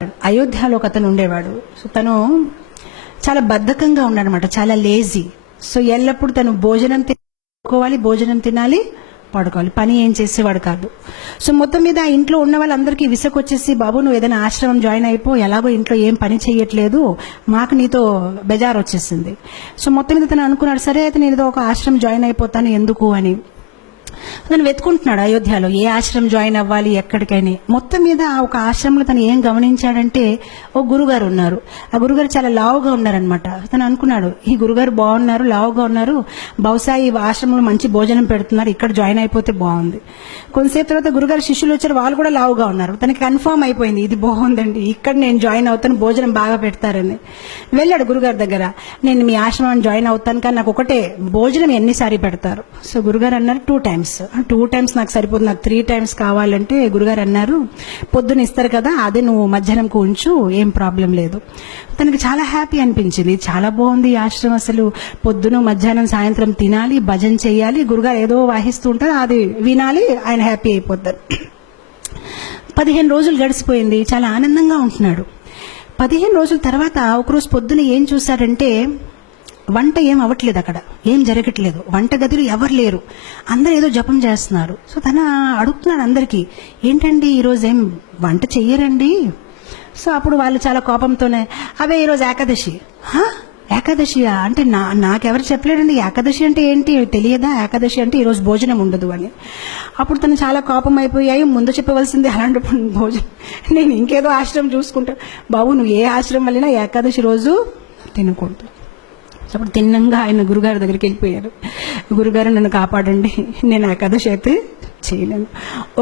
అయోధ్యలో ఒక అతను ఉండేవాడు. సో తను చాలా బద్ధకంగా ఉన్నాడనమాట, చాలా లేజీ. సో ఎల్లప్పుడు తను భోజనం తినుకోవాలి, భోజనం తినాలి, పడుకోవాలి, పని ఏం చేసేవాడు కాదు. సో మొత్తం మీద ఆ ఇంట్లో ఉన్న వాళ్ళందరికీ విసుకొచ్చేసి, బాబు నువ్వు ఏదైనా ఆశ్రమం జాయిన్ అయిపో, ఎలాగో ఇంట్లో ఏం పని చేయట్లేదు, మాకు నీతో బెజార్ వచ్చేసింది. సో మొత్తం మీద తను అనుకున్నాడు, సరే అయితే నేను ఏదో ఒక ఆశ్రమం జాయిన్ అయిపోతాను ఎందుకు అని. తను వెతుకుంటున్నాడు అయోధ్యలో ఏ ఆశ్రమం జాయిన్ అవ్వాలి ఎక్కడికైనా. మొత్తం మీద ఒక ఆశ్రమంలో తను ఏం గమనించాడంటే, ఓ గురుగారు ఉన్నారు. ఆ గురుగారు చాలా లావుగా ఉన్నారనమాట. తను అనుకున్నాడు, ఈ గురుగారు బాగున్నారు, లావుగా ఉన్నారు, బహుశా ఈ ఆశ్రమంలో మంచి భోజనం పెడుతున్నారు, ఇక్కడ జాయిన్ అయిపోతే బాగుంది. కొంతసేపు తర్వాత గురుగారు శిష్యులు వచ్చారు, వాళ్ళు కూడా లావుగా ఉన్నారు. తనకి కన్ఫర్మ్ అయిపోయింది, ఇది బాగుందండి, ఇక్కడ నేను జాయిన్ అవుతాను, భోజనం బాగా పెడతారని. వెళ్ళాడు గురుగారి దగ్గర, నేను మీ ఆశ్రమం జాయిన్ అవుతాను, కానీ నాకు ఒకటే, భోజనం ఎన్నిసారి పెడతారు? సో గురుగారు అన్నారు 2 times. 2 times నాకు సరిపోతుంది, నాకు 3 times కావాలంటే గురుగారు అన్నారు, పొద్దున ఇస్తారు కదా, అదే నువ్వు మధ్యాహ్నంకు ఉంచు, ఏం ప్రాబ్లం లేదు. తనకి చాలా హ్యాపీ అనిపించింది, చాలా బాగుంది ఈ ఆశ్రమం, అసలు పొద్దున మధ్యాహ్నం సాయంత్రం తినాలి, భజన చేయాలి, గురుగారు ఏదో వాహిస్తూ ఉంటారు, అది వినాలి, ఆయన హ్యాపీ అయిపోతారు. 15 రోజులు గడిచిపోయింది, చాలా ఆనందంగా ఉంటున్నాడు. 15 రోజుల తర్వాత ఒకరోజు పొద్దున ఏం చూశాడంటే, వంట ఏం అవ్వట్లేదు, అక్కడ ఏం జరగట్లేదు, వంట గదిలో ఎవరు లేరు, అందరూ ఏదో జపం చేస్తున్నారు. సో తన అడుగుతున్నాడు అందరికీ, ఏంటండి ఈరోజు ఏం వంట చెయ్యరండి? సో అప్పుడు వాళ్ళు చాలా కోపంతోనే, అవే ఈరోజు ఏకాదశి. ఏకాదశియా అంటే నాకెవరు చెప్పలేడండి, ఏకాదశి అంటే ఏంటి తెలియదా, ఏకాదశి అంటే ఈరోజు భోజనం ఉండదు అని. అప్పుడు తను చాలా కోపం అయిపోయాయి, ముందు చెప్పవలసింది, అలాంటి భోజనం నేను ఇంకేదో ఆశ్రమం చూసుకుంటా. బాబు నువ్వు ఏ ఆశ్రమం వెళ్ళినా ఏకాదశి రోజు తినకూడదు. అప్పుడు తిన్నంగా ఆయన గురుగారి దగ్గరికి వెళ్ళిపోయారు. గురుగారు నన్ను కాపాడండి, నేను ఏకాదశి అయితే చేయలేను,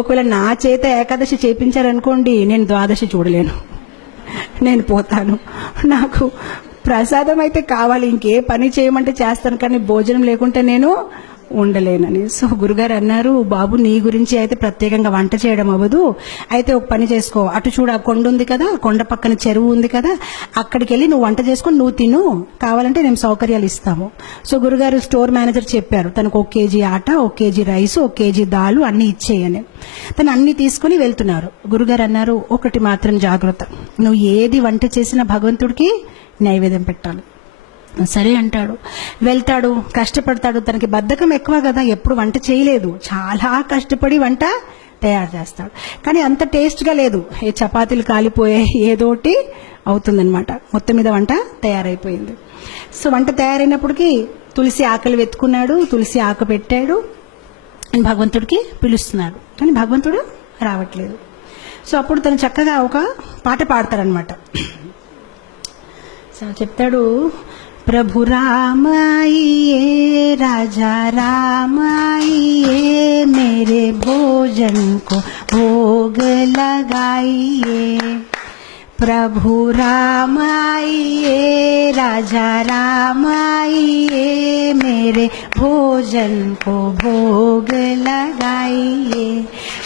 ఒకవేళ నా చేత ఏకాదశి చేయించారనుకోండి, నేను ద్వాదశి చూడలేను, నేను పోతాను, నాకు ప్రసాదం అయితే కావాలి, ఇంకే పని చేయమంటే చేస్తాను, కానీ భోజనం లేకుంటే నేను ఉండలేనని. సో గురుగారు అన్నారు, బాబు నీ గురించి అయితే ప్రత్యేకంగా వంట చేయడం అవ్వదు, అయితే ఒక పని చేసుకో, అటు చూడ కొండ ఉంది కదా, కొండ పక్కన చెరువు ఉంది కదా, అక్కడికి వెళ్ళి నువ్వు వంట చేసుకొని నువ్వు తిను, కావాలంటే మేము సౌకర్యాలు ఇస్తాము. సో గురుగారు స్టోర్ మేనేజర్ చెప్పారు, తనకు 1 kg ఆట, 1 kg రైస్, 1 kg దాలు అన్ని ఇచ్చేయని. తను అన్ని తీసుకుని వెళ్తున్నారు. గురుగారు అన్నారు, ఒకటి మాత్రం జాగ్రత్త, నువ్వు ఏది వంట చేసినా భగవంతుడికి నైవేద్యం పెట్టాలి. సరే అంటాడు, వెళ్తాడు, కష్టపడతాడు. తనకి బద్ధకం ఎక్కువ కదా, ఎప్పుడు వంట చేయలేదు, చాలా కష్టపడి వంట తయారు చేస్తాడు, కానీ అంత టేస్ట్గా లేదు, ఏ చపాతీలు కాలిపోయాయి, ఏదోటి అవుతుందన్నమాట. మొత్తం మీద వంట తయారైపోయింది. సో వంట తయారైనప్పటికీ తులసి ఆకలి వెతుకున్నాడు, తులసి ఆకు పెట్టాడు, భగవంతుడికి పిలుస్తున్నాడు, కానీ భగవంతుడు రావట్లేదు. సో అప్పుడు తను చక్కగా ఒక పాట పాడతాడనమాట. సో చెప్తాడు, प्रभु राम आइए, राजा राम आइए, मेरे भोजन को भोग लगाइए। प्रभु राम आइए, राजा राम आइए, मेरे भोजन को भोग लगाइए.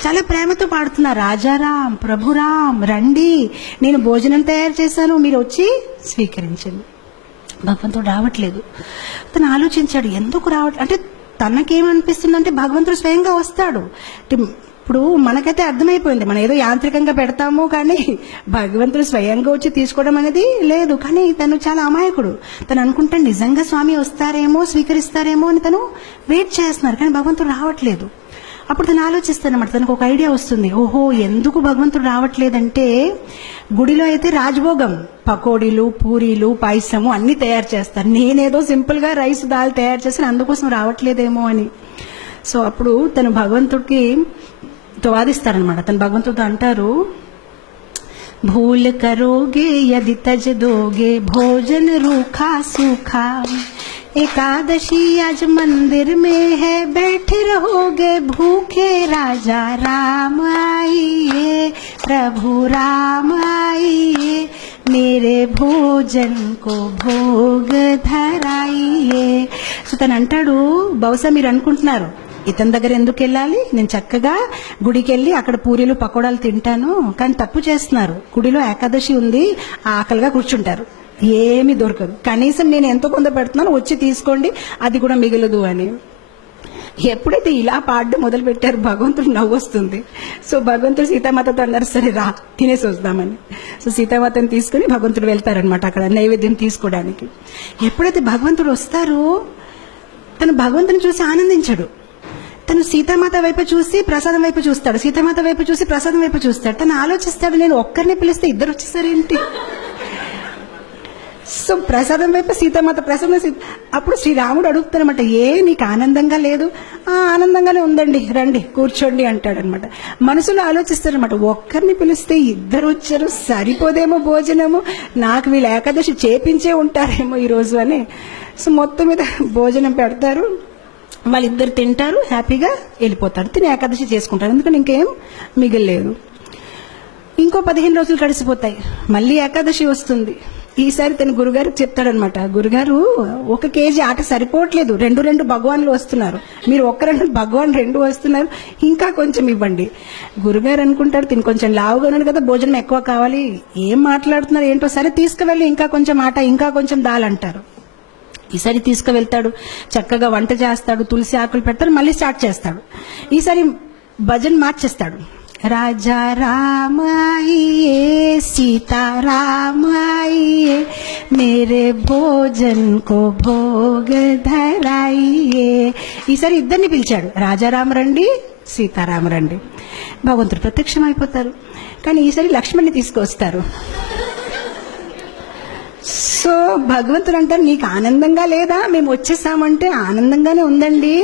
చాలా ప్రేమతో పాడుతున్నా, రాజారాం ప్రభురాం రండి, నేను భోజనం తయారు చేశాను, మీరు వచ్చి స్వీకరించండి. భగవంతుడు రావట్లేదు. తను ఆలోచించాడు, ఎందుకు రావట్లేదు అంటే, తనకేమనిపిస్తుందంటే భగవంతుడు స్వయంగా వస్తాడు. ఇప్పుడు మనకైతే అర్థమైపోయింది, మనం ఏదో యాంత్రికంగా పెడతాము, కానీ భగవంతుడు స్వయంగా వచ్చి తీసుకోవడం అనేది లేదు. కానీ తను చాలా అమాయకుడు, తను అనుకుంటే నిజంగా స్వామి వస్తారేమో, స్వీకరిస్తారేమో అని తను వెయిట్ చేస్తున్నారు, కానీ భగవంతుడు రావట్లేదు. అప్పుడు తను ఆలోచిస్తానమాట, తనకు ఒక ఐడియా వస్తుంది, ఓహో ఎందుకు భగవంతుడు రావట్లేదంటే, గుడిలో అయితే రాజభోగం, పకోడీలు, పూరీలు, పాయసము అన్ని తయారు చేస్తారు, నేనేదో సింపుల్ గా రైస్ దాల్ తయారు చేస్తాను, అందుకోసం రావట్లేదేమో అని. సో అప్పుడు తను భగవంతుడికి వాదిస్తారనమాట. తను భగవంతుడితో అంటారు, భూల్ కరోగే యది తజ్ దోగే భోజన్ రూఖా సూఖా, एकादशी आज मंदिर में है, बैठे रहोगे भूखे, राजा राम आइए, प्रभु राम आइए, मेरे भोजन को भोग धराइए. సో తను అంటాడు, బహుశా మీరు అనుకుంటున్నారు ఇతని దగ్గర ఎందుకు వెళ్ళాలి, నేను చక్కగా గుడికి వెళ్ళి అక్కడ పూరీలు పకోడాలు తింటాను, కానీ తప్పు చేస్తున్నారు, గుడిలో ఏకాదశి ఉంది, ఆకలిగా కూర్చుంటారు, ఏమి దొరకదు, కనీసం నేను ఎంతో కొంత పెడుతున్నాను, వచ్చి తీసుకోండి, అది కూడా మిగలదు అని. ఎప్పుడైతే ఇలా పాడడం మొదలు పెట్టారు భగవంతుడు నవ్వు వస్తుంది. సో భగవంతుడు సీతామాతతో అన్నారు, సరే రా తినేసి వద్దామని. సో సీతామాతని తీసుకుని భగవంతుడు వెళ్తారనమాట అక్కడ నైవేద్యం తీసుకోవడానికి. ఎప్పుడైతే భగవంతుడు వస్తారో తను భగవంతుని చూసి ఆనందించడు. తను సీతామాత వైపు చూసి ప్రసాదం వైపు చూస్తాడు, సీతామాత వైపు చూసి ప్రసాదం వైపు చూస్తాడు. తను ఆలోచిస్తాడు, నేను ఒక్కరిని పిలిస్తే ఇద్దరు వచ్చేసారేంటి. సో ప్రసాదం వైపు సీతామాత, ప్రసాదం అప్పుడు శ్రీరాముడు అడుగుతారనమాట, నీకు ఆనందంగా లేదు? ఆనందంగానే ఉందండి, రండి కూర్చోండి అంటాడనమాట. మనసులో ఆలోచిస్తారనమాట, ఒక్కరిని పిలిస్తే ఇద్దరు వచ్చారు, సరిపోదేమో భోజనము, నాకు వీళ్ళు ఏకాదశి చేపించే ఉంటారేమో ఈరోజు అని. సో మొత్తం మీద భోజనం పెడతారు, వాళ్ళిద్దరు తింటారు, హ్యాపీగా వెళ్ళిపోతారు, తిని ఏకాదశి చేసుకుంటారు. ఎందుకంటే ఇంకేం మిగలలేదు. ఇంకో 15 రోజులు గడిచిపోతాయి, మళ్ళీ ఏకాదశి వస్తుంది. ఈసారి తన గురుగారికి చెప్తాడనమాట, గురుగారు 1 కేజీ ఆట సరిపోవట్లేదు, 2 భగవాన్లు వస్తున్నారు, మీరు 1 భగవాన్ 2 వస్తున్నారు, ఇంకా కొంచెం ఇవ్వండి. గురుగారు అనుకుంటారు, తిని కొంచెం లావుగా ఉన్నాడు కదా, భోజనం ఎక్కువ కావాలి, ఏం మాట్లాడుతున్నారు ఏంటో, సరే తీసుకువెళ్ళి ఇంకా కొంచెం ఆట, ఇంకా కొంచెం దాల్ అంటారు. ఈసారి తీసుకువెళ్తాడు, చక్కగా వంట చేస్తాడు, తులసి ఆకులు పెడతాడు, మళ్ళీ స్టార్ట్ చేస్తాడు. ఈసారి భజన్ మార్చేస్తాడు, రాజా రామాయియే సీతా రామాయియే మేరే భోజన్ కో భోగ ధరాయియే. ఈసారి ఇద్దరిని పిలిచాడు, రాజారామ రండి, సీతారామ రండి. భగవంతుడు ప్రత్యక్షం అయిపోతారు. కానీ ఈసారి లక్ష్మణ్ని తీసుకొస్తారు. సో భగవంతుడు అంటారు, నీకు ఆనందంగా లేదా? మేము వచ్చేసామంటే ఆనందంగానే ఉందండి,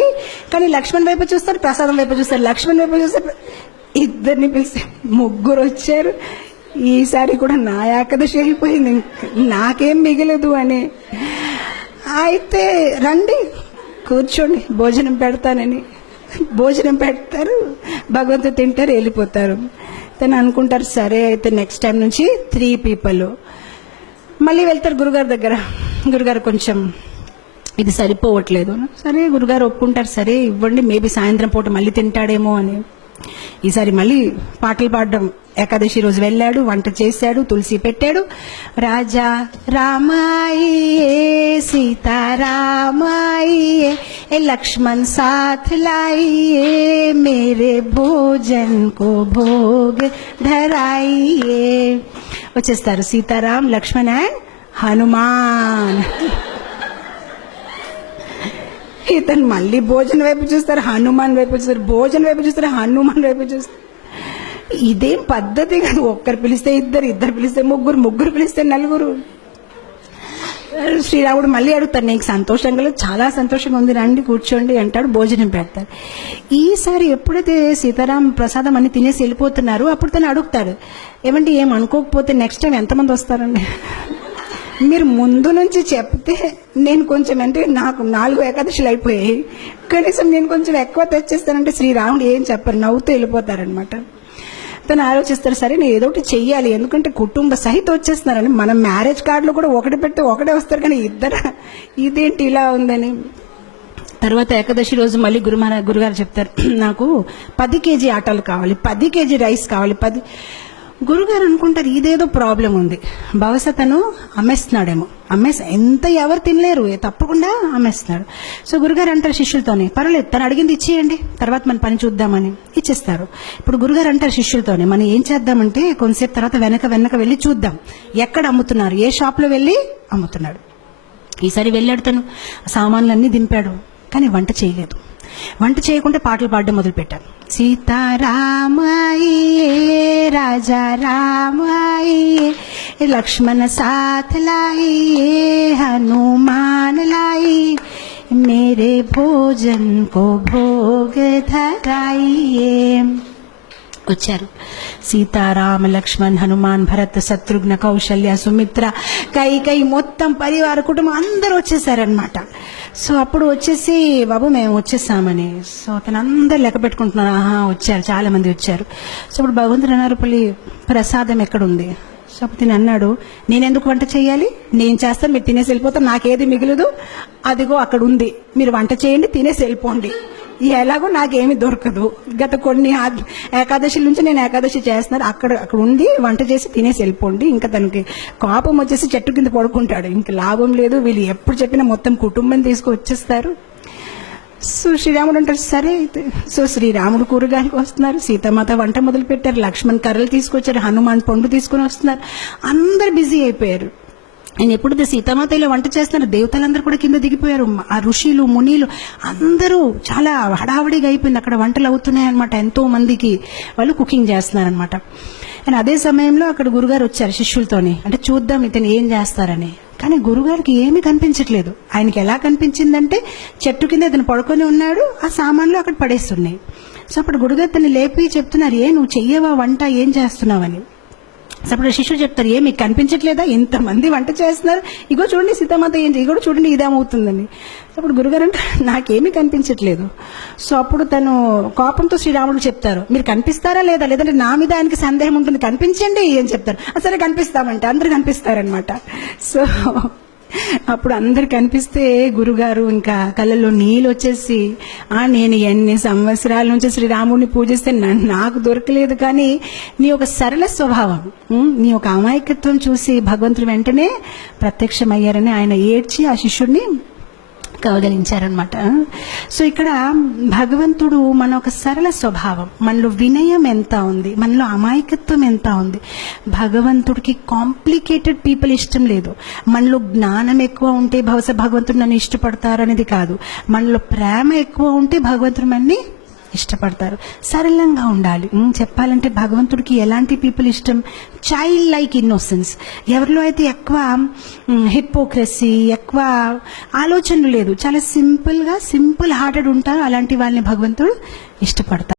కానీ లక్ష్మణ్ వైపు చూస్తారు, ప్రసాదం వైపు చూస్తారు, లక్ష్మణ్ వైపు చూస్తారు. ఇద్దరిని పిలిచి 3 వచ్చారు. ఈసారి కూడా నా ఏకాదశి అయిపోయింది, నాకేం మిగలదు అని. అయితే రండి కూర్చోండి భోజనం పెడతానని భోజనం పెడతారు, భగవంతుడు తింటారు, వెళ్ళిపోతారు. తను అనుకుంటారు, సరే అయితే నెక్స్ట్ టైం నుంచి 3 పీపుల్. మళ్ళీ వెళ్తారు గురుగారి దగ్గర, గురుగారు కొంచెం ఇది సరిపోవట్లేదు. సరే గురుగారు ఒప్పుకుంటారు, సరే ఇవ్వండి, మేబీ సాయంత్రం పూట మళ్ళీ తింటాడేమో అని. ఈసారి మళ్ళీ పాటలు పాడడం, ఏకాదశి రోజు వెళ్ళాడు, వంట చేశాడు, తులసి పెట్టాడు. రాజా రామాయియే సీతారామాయియే లక్ష్మణ్ సాథ్ లాయియే మేరే భోజన్ కో భోగ ధరాయియే. వచ్చేస్తారు సీతారాం, లక్ష్మణ్ అండ్ హనుమాన్. ఇతను మళ్ళీ భోజనం వైపు చూస్తారు, హనుమాన్ వైపు చూస్తారు, భోజనం వైపు చూస్తారు, హనుమాన్ వైపు చూస్తారు. ఇదేం పద్ధతి కాదు, ఒక్కరు పిలిస్తే ఇద్దరు, ఇద్దరు పిలిస్తే ముగ్గురు, ముగ్గురు పిలిస్తే 4. శ్రీరాముడు మళ్ళీ అడుగుతారు, నీకు సంతోషంగా లేదు? చాలా సంతోషంగా ఉంది, రండి కూర్చోండి అంటాడు, భోజనం పెడతారు. ఈసారి ఎప్పుడైతే సీతారాం ప్రసాదం అన్ని తినేసి వెళ్ళిపోతున్నారు, అప్పుడు తను అడుగుతాడు, ఏమంటే ఏం అనుకోకపోతే నెక్స్ట్ టైం ఎంతమంది వస్తారండి? మీరు ముందు నుంచి చెప్తే నేను కొంచెం, అంటే నాకు 4 ఏకాదశులు అయిపోయాయి, కనీసం నేను కొంచెం ఎక్కువ తెచ్చేస్తానంటే శ్రీరాముడు ఏం చెప్పరు, నవ్వుతూ వెళ్ళిపోతారనమాట. తను ఆలోచిస్తారు, సరే నేను ఏదో ఒకటి చెయ్యాలి, ఎందుకంటే కుటుంబ సహితం వచ్చేస్తున్నారని. మనం మ్యారేజ్ కార్డులో కూడా 1 పెడితే 1 వస్తారు, కానీ 2 ఇదేంటి ఇలా ఉందని. తర్వాత ఏకాదశి రోజు మళ్ళీ గురుగారు చెప్తారు, నాకు 10 కేజీ ఆటలు కావాలి, 10 కేజీ రైస్ కావాలి. గురుగారు అనుకుంటారు, ఇదేదో ప్రాబ్లం ఉంది, బహుశా తను అమ్మేస్తున్నాడేమో, ఎంత ఎవరు తినలేరు, తప్పకుండా అమ్మేస్తున్నాడు. సో గురుగారు అంటారు శిష్యులతోనే, పర్వాలేదు తను అడిగింది ఇచ్చేయండి, తర్వాత మన పని చూద్దామని ఇచ్చేస్తారు. ఇప్పుడు గురుగారు అంటారు శిష్యులతోనే, మనం ఏం చేద్దామంటే కొంతసేపు తర్వాత వెనక వెళ్ళి చూద్దాం, ఎక్కడ అమ్ముతున్నారు, ఏ షాప్లో వెళ్ళి అమ్ముతున్నాడు. ఈసారి వెళ్ళాడు, తను సామాన్లన్నీ దింపాడు, కానీ వంట చేయలేదు. వంట చేయకుండా పాటలు పాడడం మొదలుపెట్టారు. సీతారామాయియే రాజా రామాయియే లక్ష్మణ సాథ్ లాయియే హనుమాన్ लाई मेरे भोजन को भोग धराइए. వచ్చారు సీతారామ లక్ష్మణ్ హనుమాన్ భరత్ శత్రుఘ్న కౌశల్య సుమిత్ర కైకై మొత్తం పరివార కుటుంబం అందరూ వచ్చేసారనమాట. సో అప్పుడు వచ్చేసి, బాబు మేము వచ్చేసామని. సో తను అందరు లెక్క పెట్టుకుంటున్నారు, వచ్చారు, చాలా మంది వచ్చారు. సో అప్పుడు భగవంతుడు అన్నారు, ప్రసాదం ఎక్కడుంది? సో అప్పుడు తిని అన్నాడు, నేనెందుకు వంట చేయాలి, నేను చేస్తాను, మీరు తినేసి వెళ్ళిపోతారు, నాకేది మిగలదు, అదిగో అక్కడ ఉంది, మీరు వంట చేయండి, తినేసి వెళ్ళిపోండి, ఎలాగో నాకేమి దొరకదు, గత కొన్ని ఏకాదశి నుంచి నేను ఏకాదశి చేస్తున్నాను, అక్కడ ఉంది, వంట చేసి తినేసి వెళ్ళిపోండి. ఇంకా తనకి కోపం వచ్చేసి చెట్టు కింద పడుకుంటాడు, ఇంకా లాభం లేదు, వీళ్ళు ఎప్పుడు చెప్పినా మొత్తం కుటుంబం తీసుకు వచ్చేస్తారు. సో శ్రీరాముడు అంటారు సరే అయితే. సో శ్రీరాముడు కూరగాయలకు వస్తున్నారు, సీతామాత వంట మొదలు పెట్టారు, లక్ష్మణ్ కర్రలు తీసుకొచ్చారు, హనుమాన్ పండు తీసుకొని వస్తున్నారు, అందరు బిజీ అయిపోయారు. ఆయన ఎప్పుడైతే సీతామాత ఇలా వంట చేస్తున్నారు, దేవతలందరూ కూడా కింద దిగిపోయారు, ఆ ఋషులు మునీలు అందరూ చాలా హడావడిగా అయిపోయింది. అక్కడ వంటలు అవుతున్నాయి అనమాట, ఎంతో మందికి వాళ్ళు కుకింగ్ చేస్తున్నారనమాట. అండ్ అదే సమయంలో అక్కడ గురుగారు వచ్చారు శిష్యులతోని, అంటే చూద్దాం ఇతను ఏం చేస్తారని. కానీ గురుగారికి ఏమీ కనిపించట్లేదు. ఆయనకి ఎలా కనిపించిందంటే చెట్టు కింద ఇతను పడుకొని ఉన్నాడు, ఆ సామాన్లు అక్కడ పడేస్తున్నాయి. సో అప్పుడు గురుగారు తను లేపి చెప్తున్నారు, నువ్వు చెయ్యవా వంట, ఏం చేస్తున్నావని. అప్పుడు శిష్యుడు చెప్తారు, మీకు కనిపించట్లేదా, ఇంతమంది వంట చేస్తున్నారు, ఇగో చూడండి సీతామాత ఏం ఇగో చూడండి ఇదేమవుతుందని. అప్పుడు గురుగారు అంటే నాకేమీ కనిపించట్లేదు. సో అప్పుడు తను కోపంతో శ్రీరాముడు చెప్తారు, మీరు కనిపిస్తారా లేదా, లేదంటే నా మీద ఆయనకి సందేహం ఉంటుంది, కనిపించండి అని చెప్తారు. సరే కనిపిస్తామంటే అందరు కనిపిస్తారనమాట. సో అప్పుడు అందరు కనిపిస్తే గురుగారు ఇంకా కళ్ళల్లో నీళ్ళు వచ్చేసి, నేను ఎన్ని సంవత్సరాల నుంచి శ్రీరాముడిని పూజిస్తే నాకు దొరకలేదు, కానీ నీ ఒక సరళ స్వభావం, నీ ఒక అమాయకత్వం చూసి భగవంతుడు వెంటనే ప్రత్యక్షమయ్యారని ఆయన ఏడ్చి ఆ శిష్యుడిని కవగలించారనమాట. సో ఇక్కడ భగవంతుడు మన ఒక సరళ స్వభావం, మనలో వినయం ఎంత ఉంది, మనలో అమాయకత్వం ఎంత ఉంది. భగవంతుడికి కాంప్లికేటెడ్ పీపుల్ ఇష్టం లేదు. మనలో జ్ఞానం ఎక్కువ ఉంటే బహుశా భగవంతుడు నన్ను ఇష్టపడతారు అనేది కాదు, మనలో ప్రేమ ఎక్కువ ఉంటే భగవంతుడు మనని ఇష్టపడతారు. సరళంగా ఉండాలి. చెప్పాలంటే భగవంతుడికి ఎలాంటి పీపుల్ ఇష్టం, చైల్డ్ లైక్ ఇన్నోసెన్స్. ఎవరిలో అయితే ఎక్కువ హిపోక్రసీ, ఎక్కువ ఆలోచనలు లేదు, చాలా సింపుల్ హార్టెడ్ ఉంటారు, అలాంటి వాళ్ళని భగవంతుడు ఇష్టపడతారు.